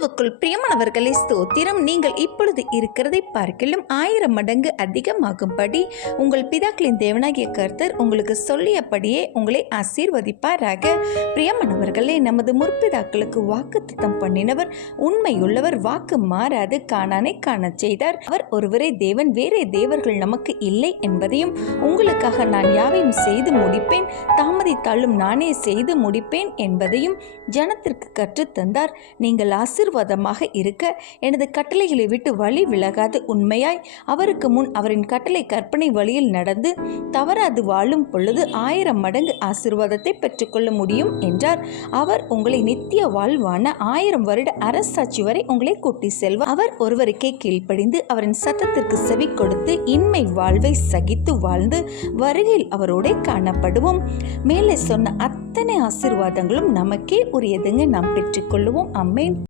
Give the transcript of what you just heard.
கிறிஸ்துவுக்குள் பிரியமானவர்களே ஸ்தோத்திரம். நீங்கள் இப்பொழுது இருக்கிறதை பார்க்கிலும் 1000 மடங்கு அதிகமாகும்படி உங்கள் பிதாக்களின் தேவனாகிய கர்த்தர் உங்களுக்கு சொல்லியபடியே உங்களை ஆசீர்வதிப்பாராக. பிரியமானவர்களே, நமது முற்பிதாக்களுக்கு வாக்குத்தத்தம் பண்ணினவர் உண்மையுள்ளவர், வாக்கு மாறாது. கானானை காணச் செய்தார். அவர் ஒருவரே தேவன், வேறே தேவர்கள் நமக்கு இல்லை என்பதையும், உங்களுக்காக நான் யாவையும் செய்து முடிப்பேன், தாமதித்தாலும் நானே செய்து முடிப்பேன் என்பதையும் ஜனத்திற்கு கற்றுத்தந்தார். நீங்கள் ஆசீர்வாதமாக இருக்க எனது கட்டளைகளை விட்டு வழி விலகாது உண்மையாய் அவருக்கு முன் அவரின் கட்டளை கற்பனை வழியில் நடந்து தவறாது வாழும் பொழுது 1000 மடங்கு ஆசீர்வாதத்தை பெற்றுக்கொள்ள முடியும் என்றார். அவர் உங்களை நித்திய வாழ்வான 1000 வருட அரசாட்சி வரை உங்களை கூட்டி செல்வார். அவர் ஒருவருக்கே கீழ்ப்படிந்து அவரின் சத்தத்திற்கு செவி கொடுத்து இன்மை வாழ்வை சகித்து வாழ்ந்து வருகையில் அவரோட காணப்படுவோம். மேலே சொன்ன அத்தனை ஆசீர்வாதங்களும் நமக்கே உரியதுங்க. நாம் பெற்றுக்கொள்ளுவோம். ஆமென்.